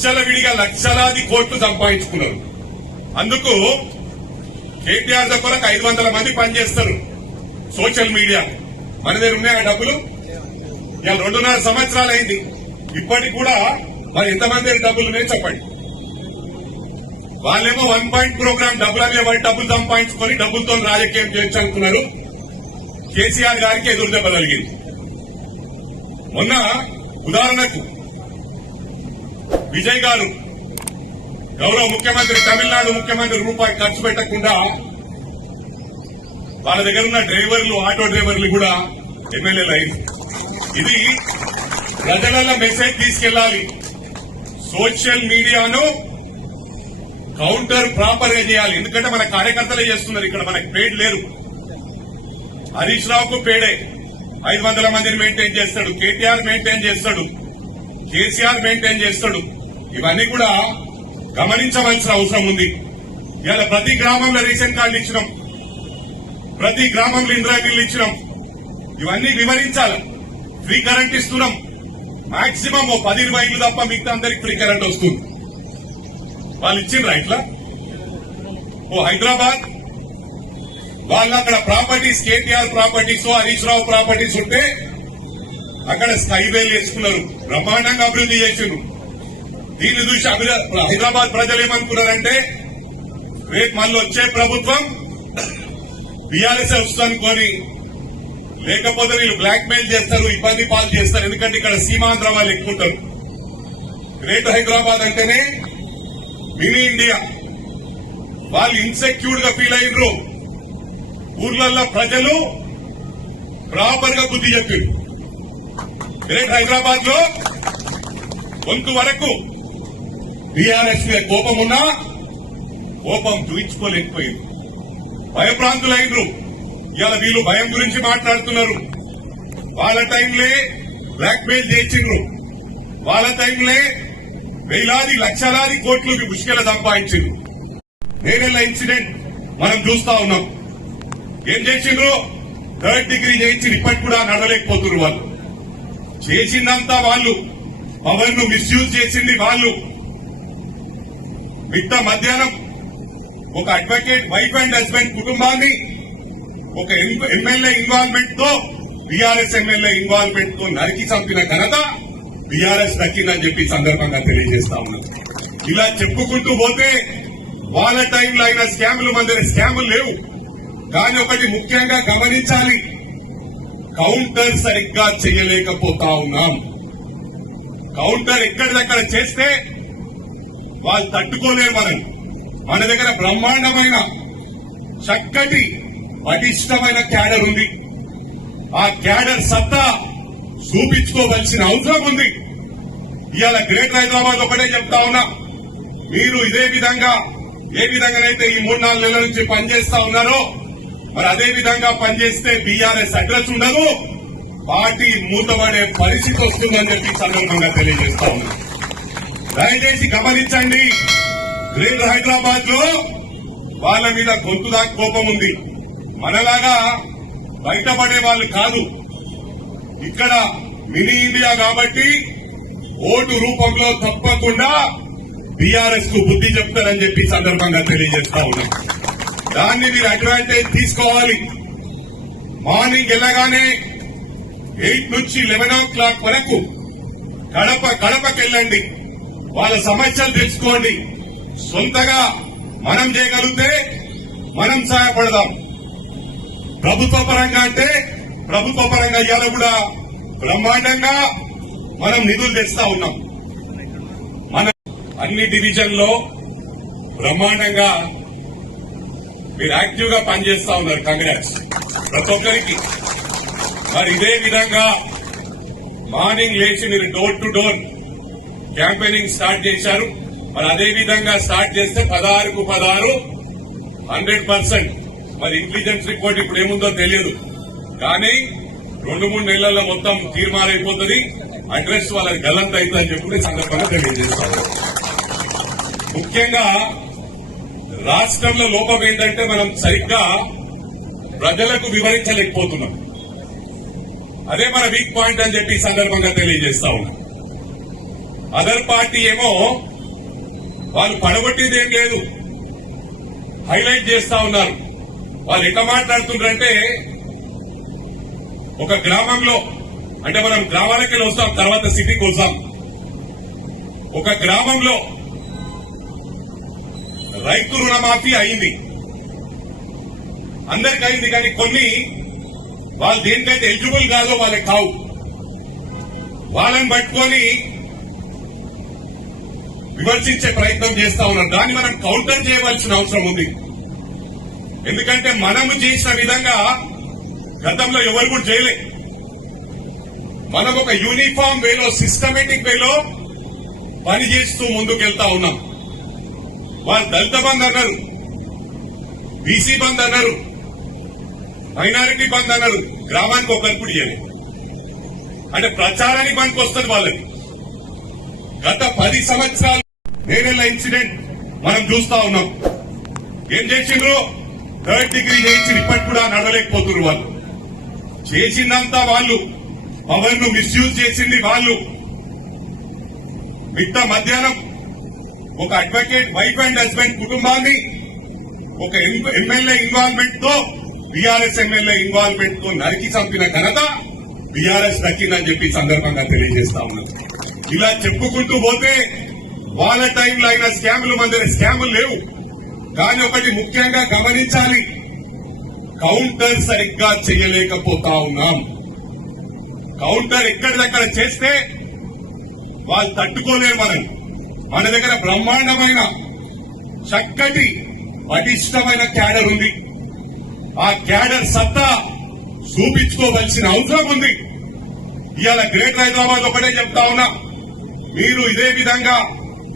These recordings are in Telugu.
విచ్చలవిడిగా లక్షలాది కోట్లు సంపాదించుకున్నారు. అందుకు కేటీఆర్ దగ్గర 500 మంది పనిచేస్తారు సోషల్ మీడియా. మన దగ్గర ఉన్నాయా డబ్బులు? ఇలా 2.5 సంవత్సరాలు అయింది, ఇప్పటికి కూడా మరి ఎంతమంది డబ్బులు ఉన్నాయో చెప్పండి. వాళ్ళేమో 1 పాయింట్ ప్రోగ్రామ్ డబ్బులు అనే వాటి డబ్బులు సంపాదించుకొని డబ్బులతో రాజకీయం చేయొచ్చనుకున్నారు. కేసీఆర్ గారికి ఎదురు దెబ్బ కలిగింది. మొన్న ఉదాహరణకు విజయ్ గారు గౌరవ ముఖ్యమంత్రి, తమిళనాడు ముఖ్యమంత్రి రూపాయి ఖర్చు పెట్టకుండా వాళ్ళ దగ్గర ఉన్న డ్రైవర్లు, ఆటో డ్రైవర్లు కూడా ఎమ్మెల్యేలు అయింది. ఇది ప్రజలలో మెసేజ్ తీసుకెళ్లాలి. సోషల్ మీడియాను కౌంటర్ ప్రాపర్ గా చేయాలి. ఎందుకంటే మన కార్యకర్తలే చేస్తున్నారు, ఇక్కడ మనకి పేడ్ లేరు. హరీష్ రావుకు పేడే 500 మందిని మెయింటైన్ చేస్తాడు, కేటీఆర్ మెయింటైన్ చేస్తాడు, కేసీఆర్ మెయింటైన్ చేస్తాడు. ఇవన్నీ కూడా గమనించవలసిన అవసరం ఉంది. ఇవాళ ప్రతి గ్రామంలో రేషన్ కార్డులు ఇచ్చినాం, ప్రతి గ్రామంలో ఇందిరామిల్లు ఇచ్చినాం. ఇవన్నీ వివరించాలి. ఫ్రీ కరెంట్ ఇస్తున్నాం, మాక్సిమం 10-20 ఇళ్లు తప్ప మిగతా అందరికి ఫ్రీ కరెంట్ వస్తుంది. వాళ్ళు ఇచ్చిండ్రా ఇట్లా? హైదరాబాద్ వాళ్ళు అక్కడ properties, KTR properties, Harish Rao properties ఉంటే అక్కడ స్కైవేలు వేసుకున్నారు, బ్రహ్మాండంగా అభివృద్ధి చేసిండ్రు. దీన్ని చూసి హైదరాబాద్ ప్రజలు ఏమనుకున్నారంటే రేపు మళ్ళీ వచ్చే ప్రభుత్వం బీఆర్ఎస్ వస్తుందనుకొని, లేకపోతే వీళ్ళు బ్లాక్ మెయిల్ చేస్తారు, ఇబ్బంది పాలు చేస్తారు. ఎందుకంటే ఇక్కడ సీమాంధ్ర వాళ్ళు ఎక్కువ ఉంటారు. గ్రేటర్ హైదరాబాద్ అంటేనే మినీ ఇండియా. వాళ్ళు ఇన్సెక్యూర్డ్ గా ఫీల్ అయినరు. ఊర్లలో ప్రజలు ప్రాపర్ గా బుద్ధి చెప్పారు. గ్రేటర్ హైదరాబాద్ లో కొంత వరకు బీఆర్ఎస్ మీద కోపం ఉన్నా కోపం చూయించుకోలేకపోయింది. భయప్రాంతులైనరు. ఇవాళ వీళ్ళు భయం గురించి మాట్లాడుతున్నారు. వాళ్ళ టైంలే బ్లాక్ మెయిల్ చేయించిండ్రు. వాళ్ళ టైంలే వేలాది లక్షలాది కోట్లు ముష్కల సంపాదించిండ్రు. నేనెళ్ళ ఇన్సిడెంట్ మనం చూస్తా ఉన్నాం. ఏం చేసిండ్రు? 3rd డిగ్రీ చేయించి ఇప్పటికి కూడా నడవలేకపోతున్నారు. వాళ్ళు చేసిందంతా వాళ్ళు, పవర్ ను మిస్యూజ్ చేసింది వాళ్ళు. మిగతా మధ్యాహ్నం ఒక అడ్వకేట్ వైఫ్ అండ్ హస్బెండ్ కుటుంబాన్ని ఒక ఎమ్మెల్యే ఇన్వాల్వ్మెంట్ తో, బీఆర్ఎస్ ఎమ్మెల్యే ఇన్వాల్వ్మెంట్ తో నరికి చంపిన ఘనత బీఆర్ఎస్ దక్కిందని చెప్పి సందర్భంగా తెలియజేస్తా ఉన్నాం. ఇలా చెప్పుకుంటూ పోతే వాళ్ళ టైంలో అయిన స్కాములు మన దగ్గర స్కాములు లేవు. కానీ ఒకటి ముఖ్యంగా గమనించాలి, కౌంటర్ సరిగ్గా చేయలేకపోతా ఉన్నాం. కౌంటర్ ఎక్కడిదక్కడ చేస్తే వాళ్ళు తట్టుకోలేరు. మన దగ్గర బ్రహ్మాండమైన చక్కటి పటిష్టమైన క్యాడర్ ఉంది. ఆ క్యాడర్ సత్తా చూపించుకోవలసిన అవసరం ఉంది. ఇవాళ గ్రేటర్ హైదరాబాద్ ఒకటే చెప్తా ఉన్నా, మీరు ఇదే విధంగా ఏ విధంగానైతే ఈ 3-4 నెలల నుంచి పనిచేస్తా ఉన్నారో మరి అదే విధంగా పనిచేస్తే బీఆర్ఎస్ అడ్రస్ ఉండదు, పార్టీ మూతపడే పరిస్థితి వస్తుందని చెప్పి సందర్భంగా తెలియజేస్తా ఉన్నా. దయచేసి గమనించండి, గ్రేటర్ హైదరాబాద్ లో వాళ్ళ మీద గొంతుదా కోపం ఉంది. మనలాగా బయటపడే వాళ్ళు కాదు. ఇక్కడ మినీ ఇండియా కాబట్టి ఓటు రూపంలో తప్పకుండా బీఆర్ఎస్ కు బుద్ధి చెప్తారని చెప్పి సందర్భంగా తెలియజేస్తా ఉన్నాం. దాన్ని మీరు అడ్వాంటేజ్ తీసుకోవాలి. మార్నింగ్ వెళ్ళగానే 8 నుంచి 11 o'clock వరకు గడపకెళ్ళండి, వాళ్ళ సమస్యలు తెలుసుకోండి. సొంతగా మనం చేయగలిగితే మనం సహాయపడదాం. ప్రభుత్వ పరంగా అంటే ప్రభుత్వ పరంగా ఇవాళ కూడా బ్రహ్మాండంగా మనం నిధులు తెస్తా ఉన్నాం. మన అన్ని డివిజన్లో బ్రహ్మాండంగా మీరు యాక్టివ్ గా పనిచేస్తా ఉన్నారు. కంగ్రాట్స్ ప్రతి ఒక్కరికి. మరి ఇదే విధంగా మార్నింగ్ లేచి మీరు door to door campaigning start చేశారు. మరి అదే విధంగా స్టార్ట్ చేస్తే 16కు 16 100%. మరి ఇంటెలిజెన్స్ రిపోర్ట్ ఇప్పుడు ఏముందో తెలియదు, కానీ 2-3 నెలల్లో మొత్తం తీర్మానమైపోతుంది. అడ్రస్ వాళ్ళకి గల్లంత అవుతుందని చెప్పి సందర్భంగా తెలియజేస్తాను. ముఖ్యంగా రాష్ట్రంలో లోపం ఏంటంటే మనం సరిగ్గా ప్రజలకు వివరించలేకపోతున్నాం. అదే మన వీక్ పాయింట్ అని చెప్పి సందర్భంగా తెలియజేస్తా ఉన్నాం. అదర్ పార్టీ ఏమో వాళ్ళు పడగొట్టేది ఏం లేదు, హైలైట్ చేస్తా ఉన్నారు. వాళ్ళు ఎట్లా మాట్లాడుతున్నారంటే ఒక గ్రామంలో, అంటే మనం గ్రామాలకి వస్తాం, తర్వాత సిటీకి వస్తాం. ఒక గ్రామంలో రైతు రుణమాఫీ అయింది, అందరికి అయింది. కానీ కొన్ని వాళ్ళు దేనికైతే ఎలిజిబుల్ కాదో వాళ్ళకి కావు. వాళ్ళని పట్టుకొని విమర్శించే ప్రయత్నం చేస్తా ఉన్నారు. దాన్ని మనం కౌంటర్ చేయవలసిన అవసరం ఉంది. ఎందుకంటే మనము చేసిన విధంగా గతంలో ఎవరు కూడా చేయలే. మనం ఒక యూనిఫామ్ వేలో, సిస్టమేటిక్ వేలో పనిచేస్తూ ముందుకెళ్తా ఉన్నాం. వాళ్ళు దళిత బంద్ అన్నారు, బీసీ బంద్ అన్నారు, మైనారిటీ బంద్ అన్నారు. గ్రామానికి ఒకరికి కూడా ఇవ్వలేదు. అంటే ప్రచారానికి బంద్కి వస్తుంది వాళ్ళకి. గత 10 సంవత్సరాలు నేనెళ్ళ ఇన్సిడెంట్ మనం చూస్తా ఉన్నాం. ఏం చేసిండ్రు? 3rd డిగ్రీ చేయించి ఇప్పటి కూడా నడవలేకపోతున్నారు. వాళ్ళు చేసిందంతా వాళ్ళు, పవర్ ను మిస్యూజ్ చేసింది వాళ్ళు. మిట్ట మధ్యాహ్నం ఒక అడ్వకేట్ వైఫ్ అండ్ హస్బెండ్ కుటుంబాన్ని ఒక ఎమ్మెల్యే ఇన్వాల్వ్మెంట్ తో, బీఆర్ఎస్ ఎమ్మెల్యే ఇన్వాల్వ్మెంట్ తో నరికి చంపిన ఘనత బీఆర్ఎస్ దక్కిందని చెప్పి సందర్భంగా తెలియజేస్తా ఉన్నాం. ఇలా చెప్పుకుంటూ పోతే వాళ్ళ టైంలో అయిన స్కాములు మన దగ్గర స్కాములు లేవు. కానీ ఒకటి ముఖ్యంగా గమనించాలి, కౌంటర్ సరిగ్గా చేయలేకపోతా ఉన్నాం. కౌంటర్ ఎక్కడిదక్కడ చేస్తే వాళ్ళు తట్టుకోలేరు. మన దగ్గర బ్రహ్మాండమైన చక్కటి పటిష్టమైన క్యాడర్ ఉంది. ఆ క్యాడర్ సత్తా చూపించుకోవలసిన అవసరం ఉంది. ఇవాళ గ్రేటర్ హైదరాబాద్ ఒకటే చెప్తా ఉన్నా, మీరు ఇదే విధంగా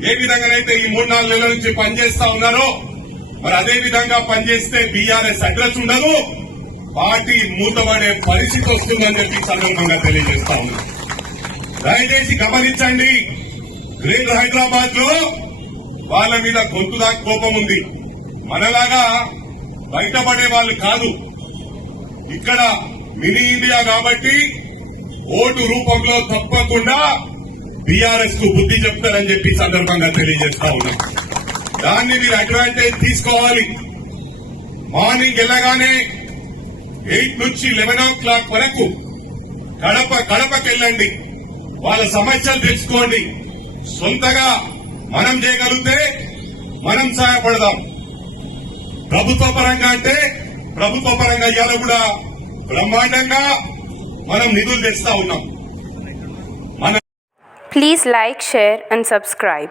ఏ విధంగానైతే ఈ 3-4 నెలల నుంచి పనిచేస్తా ఉన్నారో, మరి అదే విధంగా పనిచేస్తే బీఆర్ఎస్ అడ్రస్ ఉండదు, పార్టీ మూతపడే పరిస్థితి వస్తుందని చెప్పి సందర్భంగా తెలియజేస్తా ఉన్నా. దయచేసి గమనించండి, గ్రేటర్ హైదరాబాద్ లో వాళ్ళ మీద గొంతు దాకా కోపం ఉంది. మనలాగా బయటపడే వాళ్ళు కాదు. ఇక్కడ మినీ ఇండియా కాబట్టి ఓటు రూపంలో తప్పకుండా బీఆర్ఎస్ కు బుద్ధి చెప్తారని చెప్పి సందర్భంగా తెలియజేస్తా ఉన్నాం. దాన్ని మీరు అడ్వాంటేజ్ తీసుకోవాలి. మార్నింగ్ వెళ్ళగానే 8 నుంచి 11 o'clock వరకు కడపకెళ్ళండి, వాళ్ళ సమస్యలు తెలుసుకోండి. సొంతగా మనం చేయగలిగితే మనం సహాయపడదాం. ప్రభుత్వ పరంగా అంటే ప్రభుత్వ పరంగా ఇవాళ కూడా బ్రహ్మాండంగా మనం నిధులు తెస్తా ఉన్నాం. Please like, share and subscribe.